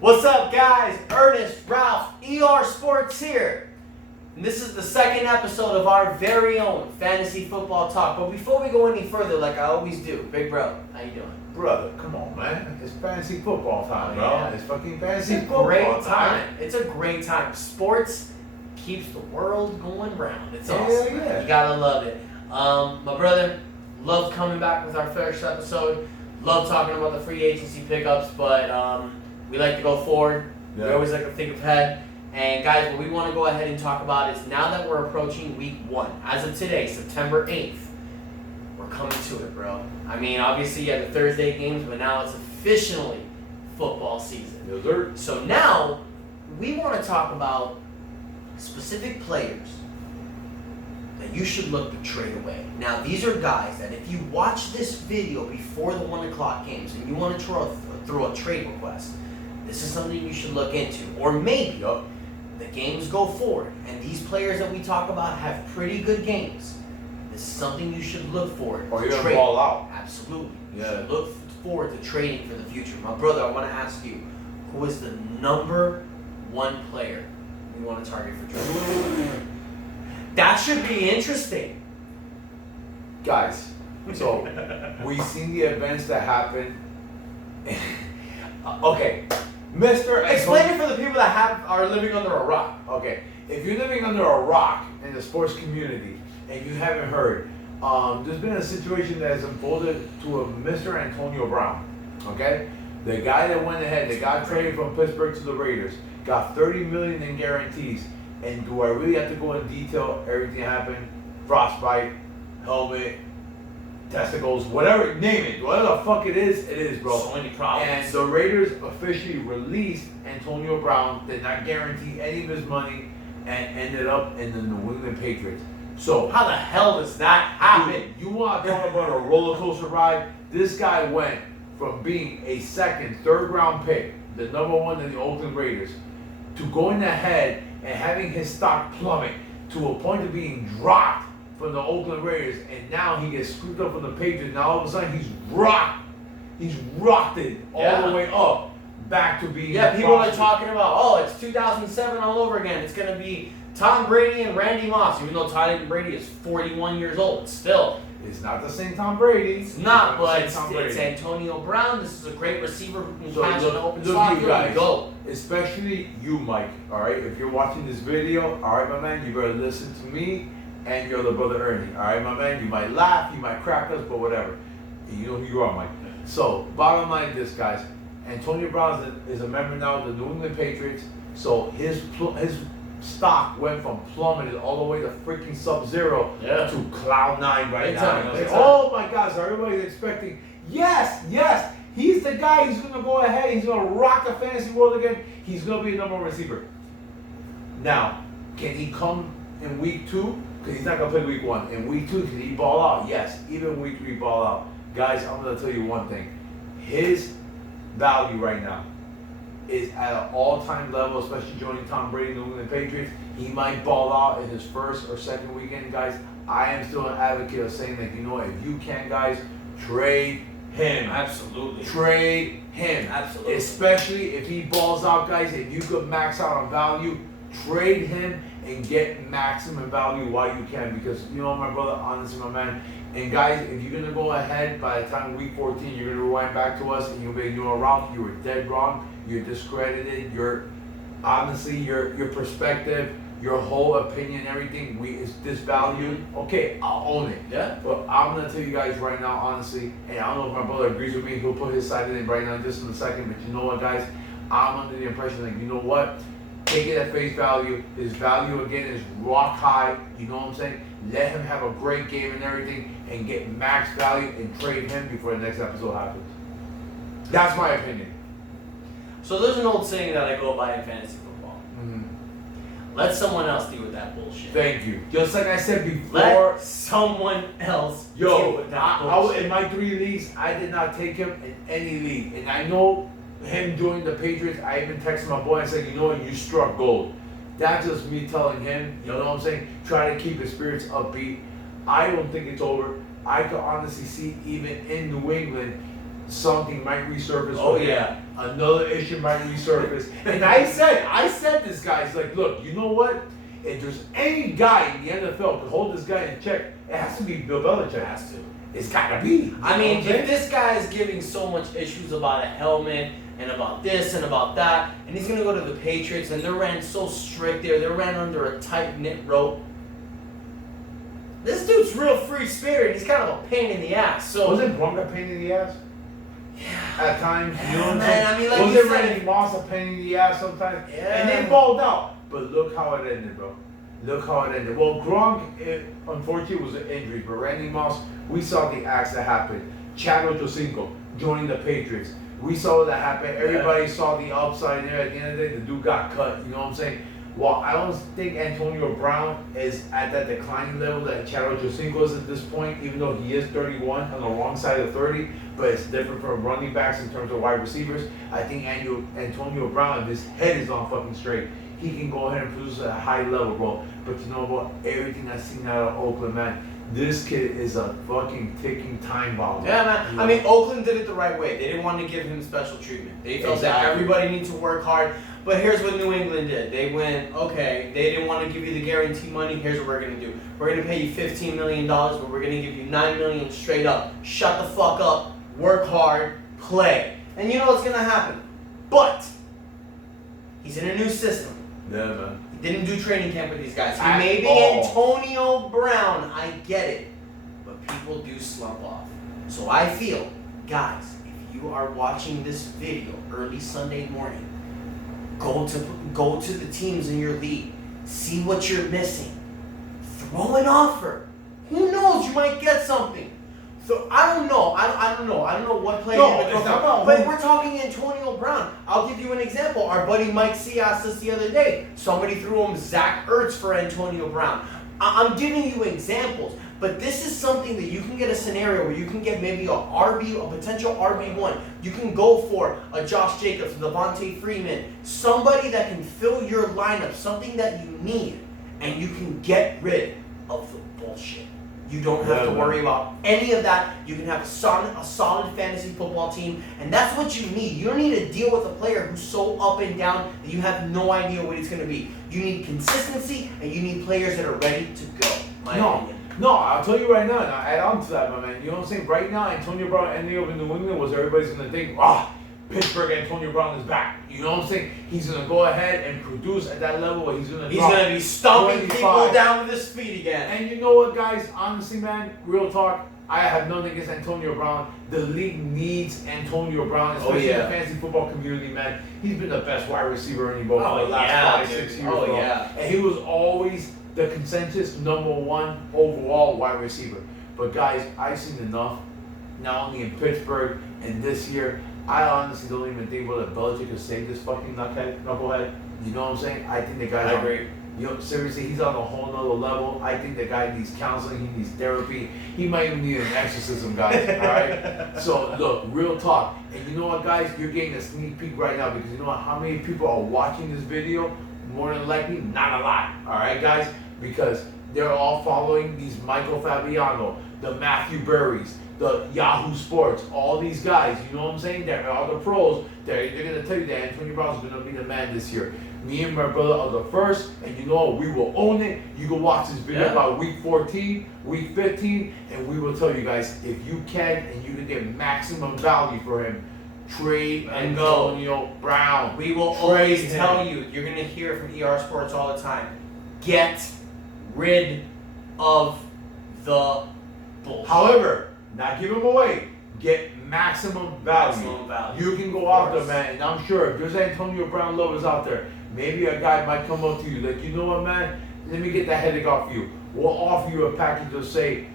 What's up, guys? Ernest, Ralph, ER Sports here. And this is the second episode of our very own Fantasy Football Talk. But before we go any further, like I always do, big bro, how you doing? Brother, come on, man. It's fantasy football time, bro. Yeah. It's fucking fantasy It's a football great time. time. It's a great time. Sports keeps the world going round. It's Hell awesome. yeah. You gotta love it. My brother, love coming back with our first episode. Love talking about the free agency pickups, but we like to go forward. We Yeah. always like to think ahead. And guys, what we want to go ahead and talk about is now that we're approaching week 1, as of today, September 8th, we're coming to it, bro. I mean, obviously you had the Thursday games, but now it's officially football season. Yes, sir. So now we want to talk about specific players that you should look to trade away. Now, these are guys that if you watch this video before the 1 o'clock games and you want to throw a trade request, this is something you should look into. Or maybe Yup. the games go forward and these players that we talk about have pretty good games. This is something you should look for. Or to you're gonna trade. ball out. Absolutely. You Yeah. should look forward to trading for the future. My brother, I want to ask you, who is the number 1 player we want to target for trade? That should be interesting. Guys, so we seen the events that happened. Okay. Mr. Explain it for the people that are living under a rock. Okay, if you're living under a rock in the sports community and you haven't heard, there's been a situation that has unfolded to a Mr. Antonio Brown. Okay, the guy that went ahead, that got traded from Pittsburgh to the Raiders, got $30 million in guarantees. And do I really have to go in detail? Everything happened: frostbite, helmet, testicles, whatever, name it, whatever the fuck it is, bro. So many problems. And the Raiders officially released Antonio Brown, did not guarantee any of his money, and ended up in the New England Patriots. So, How the hell does that happen? you want to talk about a roller coaster ride? This guy went from being a second, third round pick, the number 1 in the Oakland Raiders, to going ahead and having his stock plummet to a point of being dropped from the Oakland Raiders, and now he gets scooped up from the Patriots. Now all of a sudden he's rocked it all the way up back to being. Yeah, people are prosperous. talking about, oh, it's 2007 all over again. It's going to be Tom Brady and Randy Moss, even though Tom Brady is 41 years old. Still, It's not the same Tom Brady. it's not, the but same it's, Tom it's Brady. Antonio Brown. This is a great receiver who can So catch look- an open look, spot. you Here we guys. go. Especially you, Mike. All right, if you're watching this video, all right, my man, you better listen to me and your other brother Ernie. All right, my man, you might laugh, you might crack us, but whatever. You know who you are, Mike. So, bottom line, this guys, Antonio Brown is a member now of the New England Patriots. So his stock went from plummeted all the way to freaking sub-zero Yeah. to cloud 9 right Big now. time, And big it's time. like, oh my God! So everybody's expecting, yes, he's the guy. He's gonna go ahead. He's gonna rock the fantasy world again. He's gonna be a number 1 receiver. Now, can he come in week 2? Because he's not gonna play week 1. In week 2, can he ball out? Yes. Even week 3, ball out. Guys, I'm gonna tell you one thing. His value right now is at an all-time level, especially joining Tom Brady and the New England Patriots. He might ball out in his first or second weekend, guys. I am still an advocate of saying that, you know what, if you can, guys, trade him. Absolutely. Trade him. Absolutely. Especially if he balls out, guys. If you could max out on value, trade him and get maximum value while you can. Because, you know, my brother, honestly, my man. And guys, if you're gonna go ahead by the time week 14, you're gonna rewind back to us and you'll be, you know, Ralph, you were dead wrong. You're discredited. You're honestly your perspective, your whole opinion, everything is disvalued. Okay, I'll own it. Yeah. But I'm gonna tell you guys right now, honestly, and I don't know if my brother agrees with me. He'll put his side in it right now, just in a second. But you know what, guys? I'm under the impression that, you know what? Take it at face value. His value again is rock high. You know what I'm saying? Let him have a great game and everything, and get max value and trade him before the next episode happens. That's my opinion. So there's an old saying that I go by in fantasy football. Let someone else deal with that bullshit. Thank you. Just like I said before. Let someone else deal Yo, with that I bullshit. in my 3 leagues, I did not take him in any league. And I know him joining the Patriots, I even texted my boy and said, you know what, you struck gold. That's just me telling him, you know what I'm saying? Try to keep his spirits upbeat. I don't think it's over. I could honestly see even in New England, something might resurface. Oh, with him. yeah. Another issue might resurface. And I said this guy's like, look, you know what? If there's any guy in the NFL could hold this guy in check, it has to be Bill Belichick. It has to. It's gotta be. I mean, if this guy is giving so much issues about a helmet and about this and about that, and he's gonna go to the Patriots and they're ran so strict there, they're ran under a tight knit rope. This dude's real free spirit. He's kind of a pain in the ass. So wasn't Gronk a pain in the ass? Yeah. At times, you know what I'm Man, saying? I mean, like was you it said- Randy Moss a pain in the ass sometimes? Yeah. And they balled out. But look how it ended, bro. Look how it ended. Well, Gronk, unfortunately, was an injury, but Randy Moss, we saw the acts that happened. Chad Ochocinco joining the Patriots. We saw that happen. Everybody saw the upside there. At the end of the day, the dude got cut. You know what I'm saying? Well, I don't think Antonio Brown is at that declining level that Chad Ochocinco is at this point, even though he is 31 on the wrong side of 30, but it's different from running backs in terms of wide receivers. I think Antonio Brown, if his head is on fucking straight, he can go ahead and produce at a high level, bro. But you know what? Everything I've seen out of Oakland, man, this kid is a fucking ticking time bomb. Yeah, man. I mean, Oakland did it the right way. They didn't want to give him special treatment. They felt that Exactly. everybody needs to work hard. But here's what New England did. They went, okay, they didn't want to give you the guarantee money. Here's what we're going to do. We're going to pay you $15 million, but we're going to give you $9 million straight up. Shut the fuck up, work hard, play. And you know what's going to happen. But he's in a new system. Yeah, man. He didn't do training camp with these guys. He At may be all. Antonio Brown. I get it. But people do slump off. So I feel, guys, if you are watching this video early Sunday morning, go to the teams in your league. See what you're missing. Throw an offer. Who knows? You might get something. So I don't know. I don't know. I don't know what player No, you're gonna it's go not for. about But who- we're talking Antonio Brown. I'll give you an example. Our buddy Mike C asked us the other day. Somebody threw him Zach Ertz for Antonio Brown. I'm giving you examples. But this is something that you can get a scenario where you can get maybe a potential RB1. You can go for a Josh Jacobs, Devontae Freeman, somebody that can fill your lineup, something that you need, and you can get rid of the bullshit. You don't have to worry about any of that. You can have a solid fantasy football team, and that's what you need. You don't need to deal with a player who's so up and down that you have no idea what he's going to be. You need consistency, and you need players that are ready to go. My opinion. No, I'll tell you right now, and I'll add on to that, my man. You know what I'm saying? Right now, Antonio Brown ending up in New England was everybody's going to think, Pittsburgh Antonio Brown is back. You know what I'm saying? He's going to go ahead and produce at that level where he's going to He's going to be stomping 25. people down with his feet again. And you know what, guys? Honestly, man, real talk, I have nothing against Antonio Brown. The league needs Antonio Brown, especially in the fantasy football community, man. He's been the best wide receiver in the ball for the last 5-6 years, bro. And he was always the consensus #1 overall wide receiver. But guys, I've seen enough, not only in Pittsburgh and this year. I honestly don't even think whether Belichick could save this fucking knucklehead. You know what I'm saying? I think the guy's I agree. You know, seriously, he's on a whole nother level. I think the guy needs counseling, he needs therapy. He might even need an exorcism, guys. Alright? So look, real talk. And you know what, guys? You're getting a sneak peek right now because you know what? How many people are watching this video? More than likely, not a lot. Alright, guys? Because they're all following these Michael Fabiano, the Matthew Berries, the Yahoo Sports, all these guys, you know what I'm saying? They're all the pros. They're going to tell you that Antonio Brown's going to be the man this year. Me and my brother are the first, and you know what? We will own it. You can watch this video by week 14, week 15, and we will tell you guys, if you can and you can get maximum value for him, trade And go. Antonio Brown. We will Trade always him. tell you, you're going to hear from ER Sports all the time, get rid of the bullshit. However, not give him away. Get maximum value. Maximum value. You can go out there, man, and I'm sure if there's Antonio Brown lovers out there, maybe a guy might come up to you like, you know what, man? Let me get that headache off you. We'll offer you a package of, say,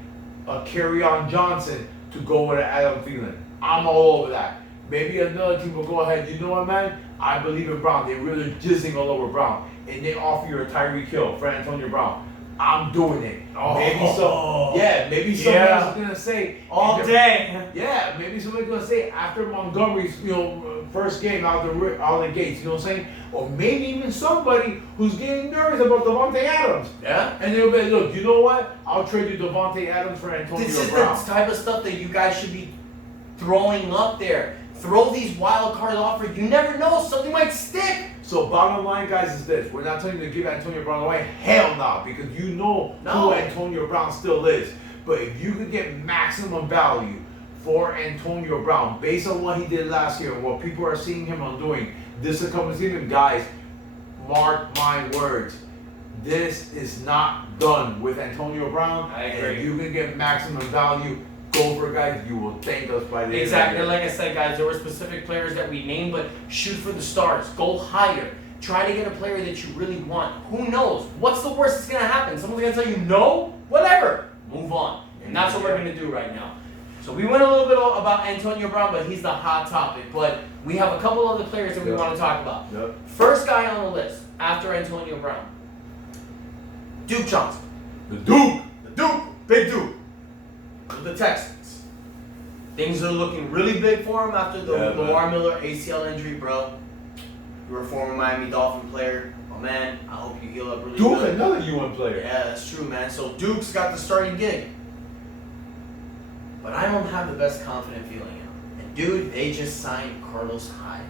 a Kerryon Johnson to go with an Adam Thielen. I'm all over that. Maybe another team will go ahead. You know what, man? I believe in Brown. They're really jizzing all over Brown, and they offer you a Tyreek Hill for Antonio Brown. I'm doing it. Maybe someone else is gonna say all day. Yeah, maybe somebody's gonna say after Montgomery's first game out the gates, you know what I'm saying? Or maybe even somebody who's getting nervous about Devontae Adams. Yeah. And they'll be like, look, you know what? I'll trade you Devontae Adams for Antonio This is Brown. the type of stuff that you guys should be throwing up there. Throw these wild card offers. You never know. Something might stick. So bottom line, guys, is this. We're not telling you to give Antonio Brown away. Hell no, because you know who Antonio Brown still is. But if you could get maximum value for Antonio Brown, based on what he did last year and what people are seeing him on doing this upcoming season, guys, mark my words. This is not done with Antonio Brown. I agree. And if you can get maximum value, go for it, guys. You will thank us by the end of the Exactly. year. Like I said, guys, there were specific players that we named, but shoot for the stars. Go higher. Try to get a player that you really want. Who knows? What's the worst that's going to happen? Someone's going to tell you no? Whatever. Move on. And that's what we're going to do right now. So we went a little bit about Antonio Brown, but he's the hot topic. But we have a couple other players that we want to talk about. First guy on the list after Antonio Brown, Duke Johnson. The Duke. The Duke. Big Duke. With the Texans. Things are looking really big for him after the Lamar Miller ACL injury, bro. You're a former Miami Dolphin player. Oh, man, I hope you heal up really Duke, good. another UN player. Yeah, that's true, man. So Duke's got the starting gig. But I don't have the best confident feeling in him. And dude, they just signed Carlos Hyde.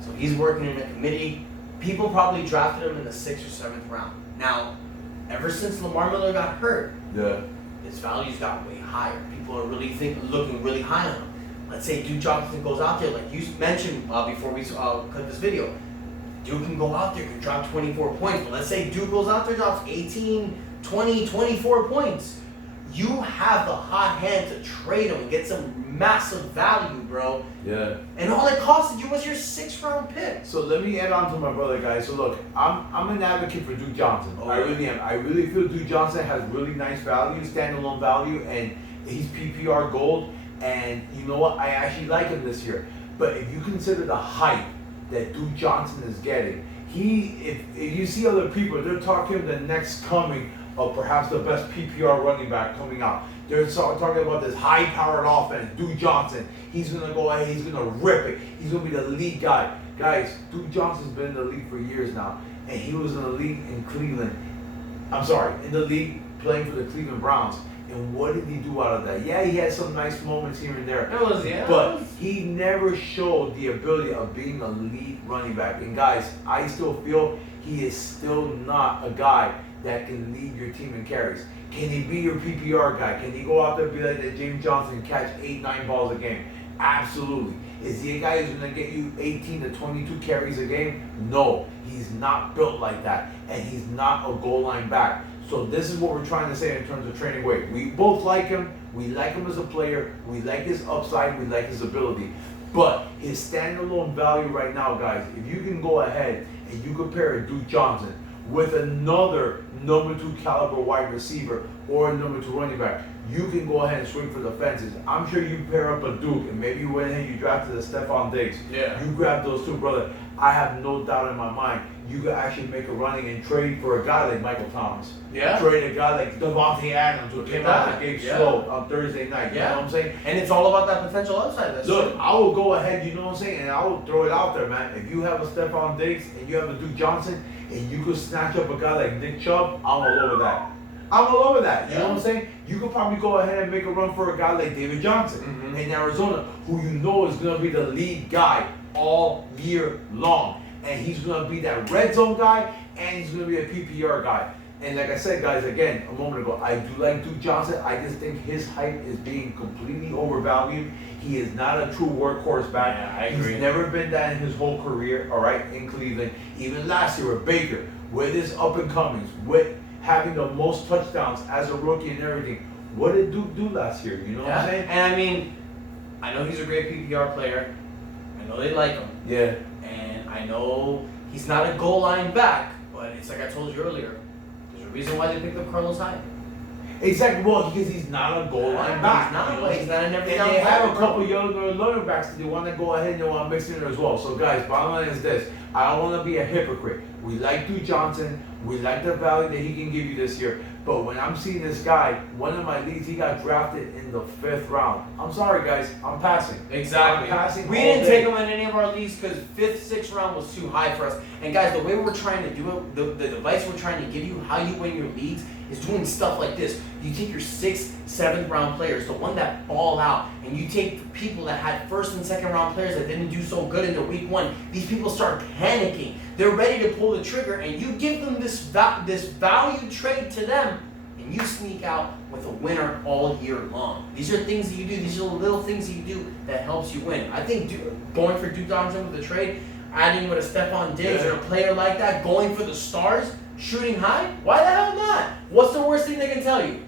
So he's working in a committee. People probably drafted him in the 6th or 7th round. Now, ever since Lamar Miller got hurt, his values got way higher. People are really looking really high on him. Let's say Duke Johnson goes out there, like you mentioned before we cut this video. Duke can go out there, can drop 24 points. But let's say Duke goes out there, drops 18, 20, 24 points. You have the hot hand to trade him and get some massive value, bro. Yeah. And all it costed you was your 6th round pick. So let me add on to my brother, guys. So look, I'm an advocate for Duke Johnson. Oh, I really am. I really feel Duke Johnson has really nice value, standalone value, and he's PPR gold. And you know what? I actually like him this year. But if you consider the hype that Duke Johnson is getting, if you see other people, they're talking the next coming of perhaps the best PPR running back coming out. They're talking about this high-powered offense, Duke Johnson. He's going to go ahead, he's going to rip it. He's going to be the lead guy. Guys, Duke Johnson's been in the league for years now, and he was in the league in Cleveland. In the league playing for the Cleveland Browns. And what did he do out of that? Yeah, he had some nice moments here and there. But he never showed the ability of being a lead running back. And guys, I still feel he is still not a guy that can lead your team in carries. Can he be your PPR guy? Can he go out there and be like that James Johnson and catch 8-9 balls a game? Absolutely. Is he a guy who's going to get you 18 to 22 carries a game? No, he's not built like that. And he's not a goal line back. So this is what we're trying to say in terms of training weight. We both like him. We like him as a player. We like his upside. We like his ability. But his standalone value right now, guys, if you can go ahead and you compare a Duke Johnson with another number 2 caliber wide receiver or a number 2 running back, you can go ahead and swing for the fences. I'm sure you pair up a Duke and maybe you went ahead and you drafted a Stephon Diggs. Yeah. You grab those two, brother. I have no doubt in my mind you could actually make a running and trade for a guy like Michael Thomas. Yeah. Trade a guy like Devontae Adams who came out and gave slow on Thursday night. You know what I'm saying? And it's all about that potential upside. Look, I will go ahead, you know what I'm saying, and I will throw it out there, man. If you have a Stephon Diggs and you have a Duke Johnson and you could snatch up a guy like Nick Chubb, I'm all over that. I'm all over that. You know what I'm saying? You could probably go ahead and make a run for a guy like David Johnson in Arizona, who you know is going to be the lead guy all year long. And he's going to be that red zone guy, and he's going to be a PPR guy. And like I said, guys, again, a moment ago, I do like Duke Johnson. I just think his hype is being completely overvalued. He is not a true workhorse back. Yeah, I agree. He's never been that in his whole career, all right, in Cleveland. Even last year with Baker, with his up-and-comings, with having the most touchdowns as a rookie and everything. What did Duke do last year? You know what I'm saying? And I mean, I know he's a great PPR player. I know they like him. Yeah. And I know he's not a goal line back, but it's like I told you earlier. There's a reason why they picked up Carlos Hyde. Exactly. Well, because he's not a goal line back. He's not an every and down they have back, a couple younger running backs that they want to go ahead and they want to mix in there as well. So, guys, bottom line is this. I don't want to be a hypocrite. We like Duke Johnson. We like the value that he can give you this year. But when I'm seeing this guy, one of my leagues, he got drafted in the 5th round. I'm sorry, guys. I'm passing. Exactly. I'm passing. We didn't take him in any of our leagues because 5th, 6th round was too high for us. And guys, the way we're trying to do it, the advice we're trying to give you, how you win your leagues, is doing stuff like this. You take your 6th, 7th round players, the one that ball out, and you take the people that had 1st and 2nd round players that didn't do so good in their week 1. These people start panicking. They're ready to pull the trigger, and you give them this value trade to them, and you sneak out with a winner all year long. These are things that you do. These are the little things that you do that helps you win. I think going for Duke Johnson with the trade, adding with a Stephon Diggs or a player like that, going for the stars, shooting high, why the hell not? What's the worst thing they can tell you?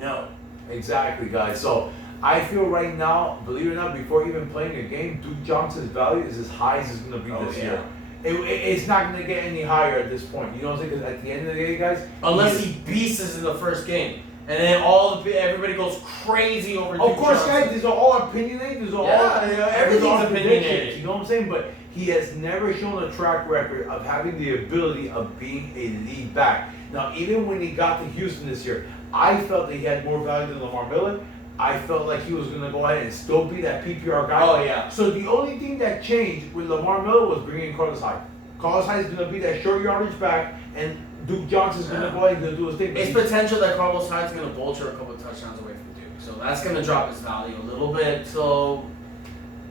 No. Exactly, guys. So I feel right now, believe it or not, before even playing a game, Duke Johnson's value is as high as it's going to be this year. It's not going to get any higher at this point. You know what I'm saying? Because at the end of the day, guys, unless he beats us in the first game, and then everybody goes crazy over. Of course, guys, these are all opinionated. These are all everything's opinionated. You know what I'm saying? But he has never shown a track record of having the ability of being a lead back. Now, even when he got to Houston this year, I felt that he had more value than Lamar Miller. I felt like he was going to go ahead and still be that PPR guy. Oh, yeah. So the only thing that changed with Lamar Miller was bringing in Carlos Hyde. Carlos Hyde is going to be that short yardage back, and Duke Johnson's going to go ahead and do his thing. It's potential that Carlos Hyde's going to vulture a couple of touchdowns away from Duke. So that's going to drop his value a little bit. So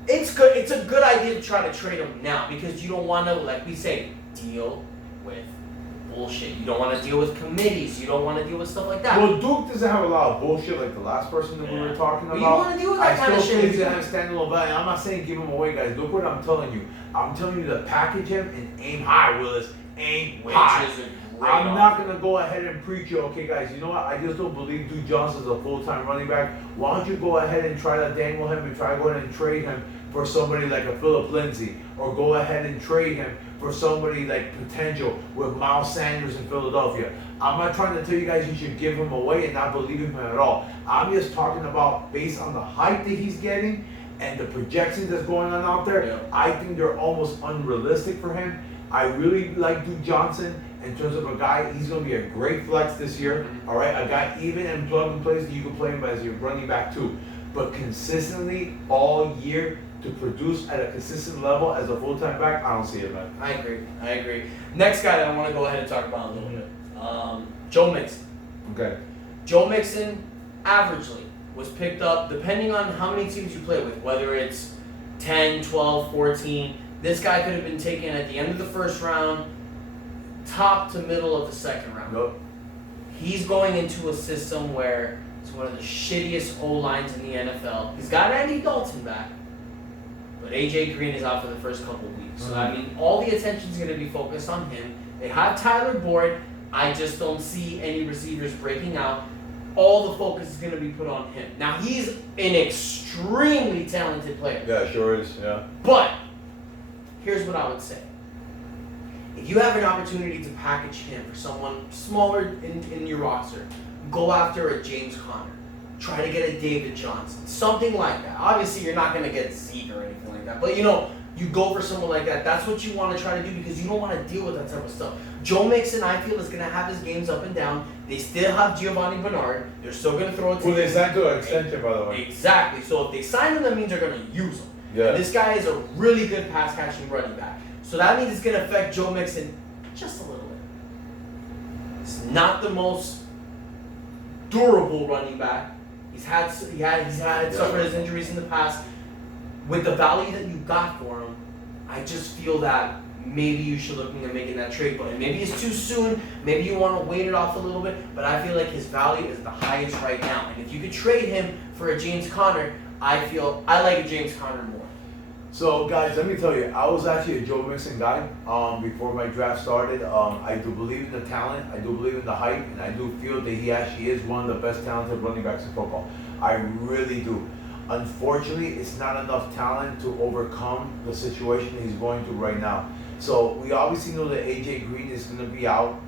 it's good. It's a good idea to try to trade him now because you don't want to, like we say, deal with bullshit. You don't want to deal with committees. You don't want to deal with stuff like that. Well, Duke doesn't have a lot of bullshit like the last person that we were talking about. You don't want to deal with that kind of shit. I still think he's going to have standalone value. I'm not saying give him away, guys. Look what I'm telling you. I'm telling you to package him and aim high, Willis. Aim high. I'm not going to go ahead and preach you, okay, guys, you know what? I just don't believe Duke Johnson's a full-time running back. Why don't you go ahead and try to dangle him and try to go ahead and trade him for somebody like a Phillip Lindsay, or go ahead and trade him for somebody like potential with Miles Sanders in Philadelphia. I'm not trying to tell you guys you should give him away and not believe him at all. I'm just talking about based on the hype that he's getting and the projections that's going on out there. Yeah. I think they're almost unrealistic for him. I really like Duke Johnson in terms of a guy. He's going to be a great flex this year. All right, a guy even in plug and plays you can play him as your running back too. But consistently all year to produce at a consistent level as a full-time back, I don't see it, man. I agree. Next guy that I want to go ahead and talk about a little bit, Joe Mixon. Okay. Joe Mixon, averagely, was picked up, depending on how many teams you play with, whether it's 10, 12, 14. This guy could have been taken at the end of the first round, top to middle of the second round. Yep. He's going into a system where it's one of the shittiest O-lines in the NFL. He's got Andy Dalton back, but A.J. Green is out for the first couple of weeks. So, I mean, all the attention's going to be focused on him. They have Tyler Boyd. I just don't see any receivers breaking out. All the focus is going to be put on him. Now, he's an extremely talented player. Yeah, sure is, yeah. But here's what I would say. If you have an opportunity to package him for someone smaller in your roster, go after a James Conner. Try to get a David Johnson. Something like that. Obviously, you're not going to get Zeke or anything like that. But, you know, you go for someone like that. That's what you want to try to do because you don't want to deal with that type of stuff. Joe Mixon, I feel, is going to have his games up and down. They still have Giovanni Bernard. They're still going to throw it to him. Well, they signed to an extension, by the way. Exactly. So if they sign him, that means they're going to use him. Yeah. And this guy is a really good pass-catching running back. So that means it's going to affect Joe Mixon just a little bit. It's not the most durable running back. He's had suffered his injuries in the past. With the value that you got for him, I just feel that maybe you should look into making that trade. But maybe it's too soon. Maybe you want to wait it off a little bit. But I feel like his value is the highest right now. And if you could trade him for a James Conner, I feel I like a James Conner more. So, guys, let me tell you, I was actually a Joe Mixon guy before my draft started. I do believe in the talent, I do believe in the hype, and I do feel that he actually is one of the best talented running backs in football. I really do. Unfortunately, it's not enough talent to overcome the situation he's going through right now. So, we obviously know that A.J. Green is going to be out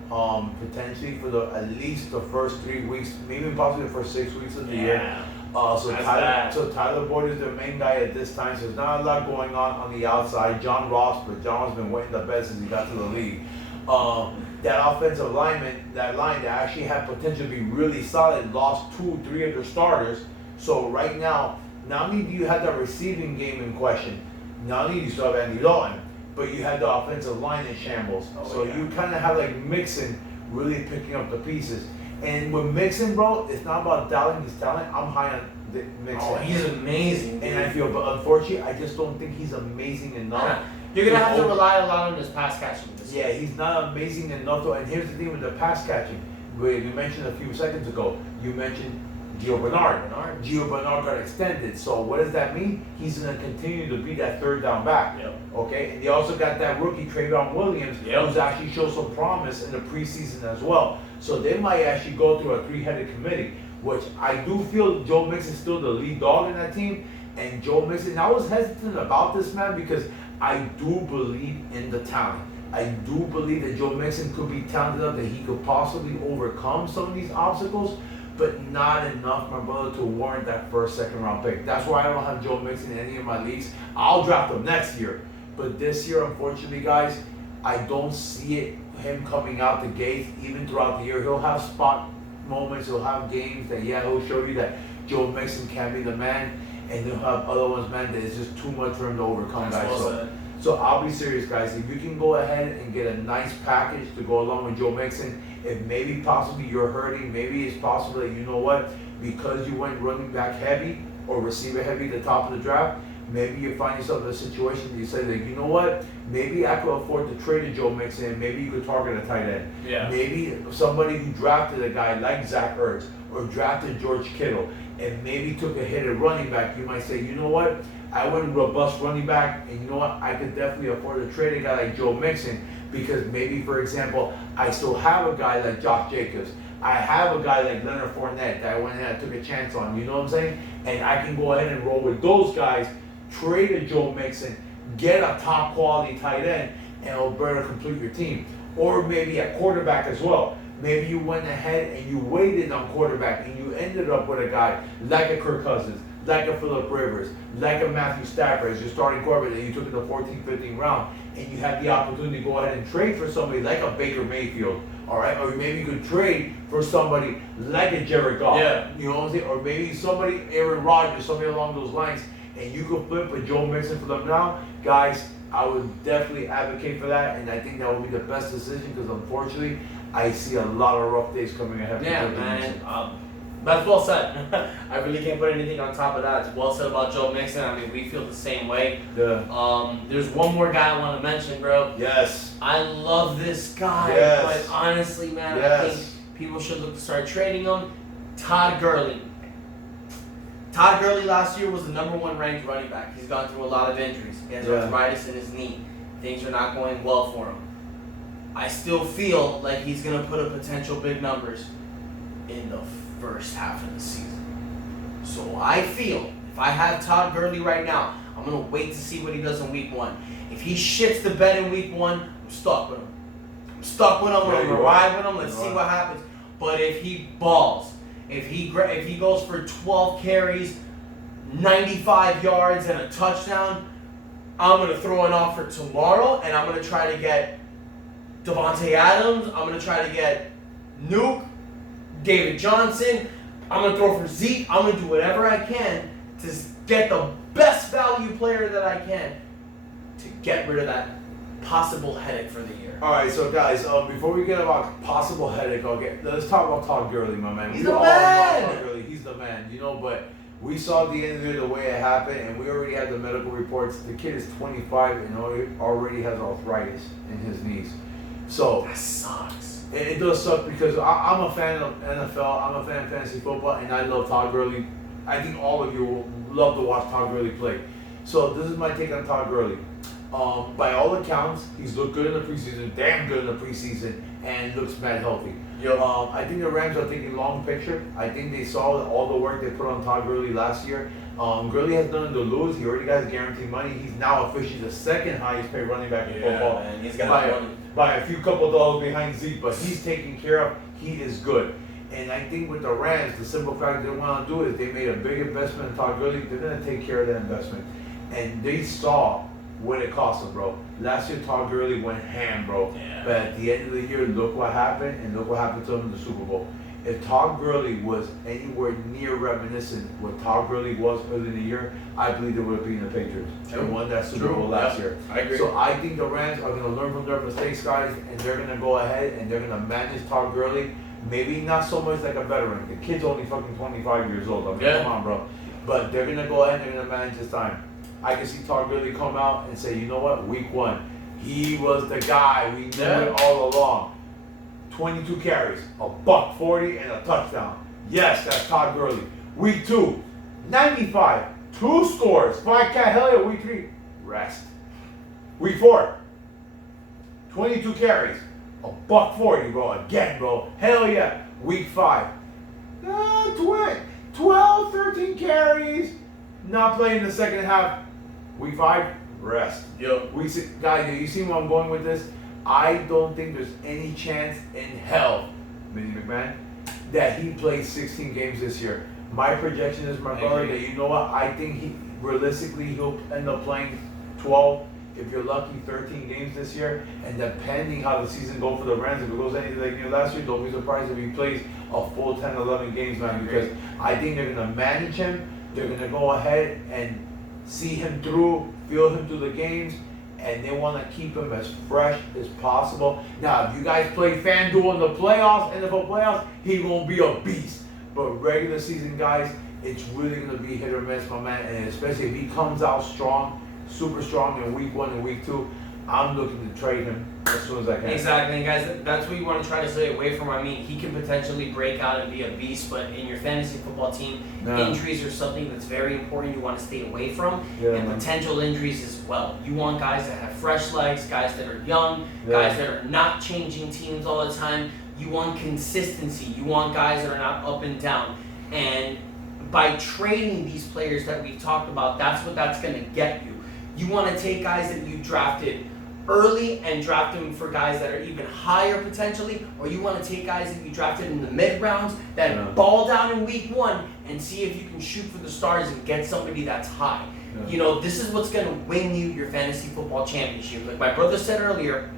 potentially for at least the first 3 weeks, maybe possibly the first 6 weeks of the year. So Tyler Boyd is their main guy at this time, so there's not a lot going on the outside. John Ross, but John has been waiting the best since he got to the league. That offensive lineman, that line that actually had potential to be really solid, lost 2-3 of their starters. So right now, not only do you have the receiving game in question, not only do you still have Andy Dalton, but you have the offensive line in shambles. You kind of have like Mixon really picking up the pieces. And with Mixon, bro, it's not about doubting his talent. I'm high on Mixon. Oh, he's amazing, dude. And I feel, but unfortunately, I just don't think he's amazing enough. You're gonna have to rely a lot on his pass catching. Yeah, he's not amazing enough though. And here's the thing with the pass catching. Where you mentioned a few seconds ago, you mentioned Gio Bernard. Gio Bernard got extended. So what does that mean? He's gonna continue to be that third down back. Yep. Okay, and they also got that rookie Trayvon Williams, who's actually showed some promise in the preseason as well. So they might actually go through a three-headed committee, which I do feel Joe Mixon's still the lead dog in that team. And Joe Mixon, I was hesitant about this man because I do believe in the talent. I do believe that Joe Mixon could be talented enough that he could possibly overcome some of these obstacles, but not enough, my brother, to warrant that first, second round pick. That's why I don't have Joe Mixon in any of my leagues. I'll draft him next year. But this year, unfortunately, guys, I don't see him coming out the gate even throughout the year. He'll have spot moments, he'll have games that, he'll show you that Joe Mixon can be the man, and he'll have other ones, man, that is just too much for him to overcome, guys. So I'll be serious, guys. If you can go ahead and get a nice package to go along with Joe Mixon, if maybe possibly you're hurting, maybe it's possible that, you know what, because you went running back heavy or receiver heavy at the top of the draft, maybe you find yourself in a situation where you say that, you know what, maybe I could afford to trade a Joe Mixon, and maybe you could target a tight end. Yeah. Maybe somebody who drafted a guy like Zach Ertz or drafted George Kittle and maybe took a hit at running back, you might say, you know what, I went robust running back, and you know what, I could definitely afford to trade a guy like Joe Mixon because maybe, for example, I still have a guy like Josh Jacobs. I have a guy like Leonard Fournette that I went ahead and took a chance on, you know what I'm saying? And I can go ahead and roll with those guys, trade a Joe Mixon, get a top quality tight end, and it'll better complete your team. Or maybe at quarterback as well. Maybe you went ahead and you waited on quarterback and you ended up with a guy like a Kirk Cousins, like a Phillip Rivers, like a Matthew Stafford as your starting quarterback that you took in the 14th, 15th round, and you had the opportunity to go ahead and trade for somebody like a Baker Mayfield, all right? Or maybe you could trade for somebody like a Jared Goff, you know what I'm saying? Or maybe somebody, Aaron Rodgers, somebody along those lines, and you could flip a Joe Mixon for them now. Guys, I would definitely advocate for that, and I think that would be the best decision because unfortunately, I see a lot of rough days coming ahead. Yeah, man. That's well said. I really can't put anything on top of that. It's well said about Joe Mixon. I mean, we feel the same way. Yeah. There's one more guy I want to mention, bro. Yes. I love this guy. Yes. But honestly, man, I think people should look to start trading him. Todd Gurley. Todd Gurley last year was the #1 ranked running back. He's gone through a lot of injuries. He has arthritis in his knee. Things are not going well for him. I still feel like he's going to put up potential big numbers in the first half of the season. So I feel if I have Todd Gurley right now, I'm going to wait to see what he does in week 1. If he shits the bed in week 1, I'm stuck with him. I'm going to ride with him. Let's see what happens. But if he balls, if he goes for 12 carries, 95 yards, and a touchdown, I'm going to throw an offer tomorrow, and I'm going to try to get Devontae Adams. I'm going to try to get Nuke, David Johnson. I'm going to throw for Zeke. I'm going to do whatever I can to get the best value player that I can to get rid of that possible headache for the year. All right, so guys, before we get about possible headache, let's talk about Todd Gurley, my man. He's the man. Todd Gurley. He's the man, you know. But we saw the end of it the way it happened, and we already had the medical reports. The kid is 25 and already has arthritis in his knees. So that sucks. It does suck because I'm a fan of NFL. I'm a fan of fantasy football, and I love Todd Gurley. I think all of you will love to watch Todd Gurley play. So this is my take on Todd Gurley. By all accounts, he's looked good in the preseason, damn good in the preseason, and looks mad healthy. Yep. I think the Rams are thinking long picture. I think they saw all the work they put on Todd Gurley last year. Gurley has nothing to lose. He already got guaranteed money. He's now officially the second highest paid running back in football. Man. He's got by a few couple dollars behind Zeke, but he's taken care of. He is good. And I think with the Rams, the simple fact they want to do is they made a big investment in Todd Gurley. They're going to take care of that investment. And they saw what it cost them, bro. Last year, Todd Gurley went ham, bro. Yeah. But at the end of the year, look what happened, and look what happened to him in the Super Bowl. if Todd Gurley was anywhere near reminiscent what Todd Gurley was early in the year, I believe they would have been the Patriots. They won that Super Bowl last year. I agree. So I think the Rams are going to learn from their mistakes, guys, and they're going to go ahead and they're going to manage Todd Gurley. Maybe not so much like a veteran. The kid's only fucking 25 years old. I mean, come on, bro. But they're going to go ahead and they're going to manage this time. I can see Todd Gurley come out and say, you know what, week 1, he was the guy. We knew it all along. 22 carries, a $140 and a touchdown. Yes, that's Todd Gurley. Week 2, 95, 2 scores, 5 cat. Hell yeah. Week 3, rest. Week 4, 22 carries, a $140, bro. Again, bro. Hell yeah. Week 5, 12, 13 carries, not playing the second half. Week 5, rest. Yo. Guys, you see where I'm going with this? I don't think there's any chance in hell, Vinny McMahon, that he plays 16 games this year. My projection is, my brother, that you know what? I think realistically he'll end up playing 12, if you're lucky, 13 games this year. And depending how the season goes for the Rams, if it goes anything like last year, don't be surprised if he plays a full 10, 11 games, man. Because I think they're going to manage him. They're going to go ahead and see him through, feel him through the games. And they want to keep him as fresh as possible. Now, if you guys play FanDuel in the playoffs, NFL playoffs, he won't be a beast. But regular season, guys, it's really going to be hit or miss, my man. And especially if he comes out strong, super strong in week 1 and week 2, I'm looking to trade him as soon as I can. Exactly, and guys, that's what you want to try to stay away from. I mean, he can potentially break out and be a beast, but in your fantasy football team, injuries are something that's very important you want to stay away from, and potential injuries as well. You want guys that have fresh legs, guys that are young, guys that are not changing teams all the time. You want consistency. You want guys that are not up and down. And by trading these players that we've talked about, that's what that's going to get you. You want to take guys that you drafted early and draft them for guys that are even higher potentially, or you want to take guys that you drafted in the mid rounds that ball down in week 1 and see if you can shoot for the stars and get somebody that's high. You know, this is what's going to win you your fantasy football championship. Like my brother said earlier,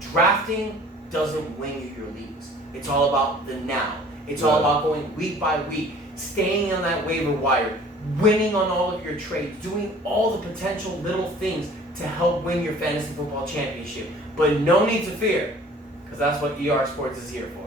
drafting doesn't win you your leagues. It's all about the now. It's all about going week by week, staying on that waiver wire, winning on all of your trades, doing all the potential little things to help win your fantasy football championship. But no need to fear, because that's what ER Sports is here for.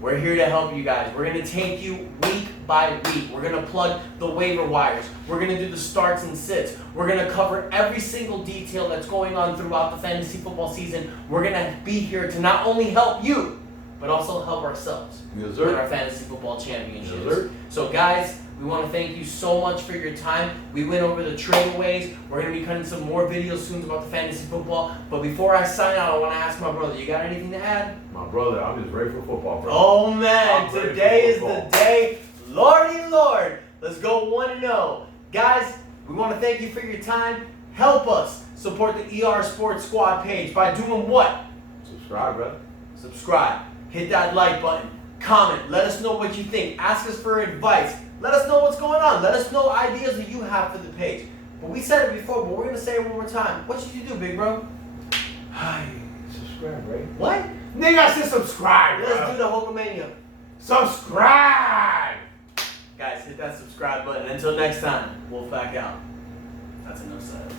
We're here to help you guys. We're going to take you week by week. We're going to plug the waiver wires. We're going to do the starts and sits. We're going to cover every single detail that's going on throughout the fantasy football season. We're going to be here to not only help you, but also help ourselves win our fantasy football championships. So guys, we want to thank you so much for your time. We went over the tradeaways. We're going to be cutting some more videos soon about the fantasy football. But before I sign out, I want to ask my brother, you got anything to add? My brother, I'm just ready for football, bro. Oh man, today is the day. Lordy Lord, let's go 1-0. Guys, we want to thank you for your time. Help us support the ER Sports Squad page by doing what? Subscribe, brother. Subscribe. Hit that like button. Comment. Let us know what you think. Ask us for advice. Let us know what's going on. Let us know ideas that you have for the page. But we said it before, but we're going to say it one more time. What should you do, big bro? Hi, subscribe, right? What? Nigga, I said subscribe, bro. Let's do the Hulkamania. Subscribe! Guys, hit that subscribe button. Until next time, Wolfpack out. That's enough said.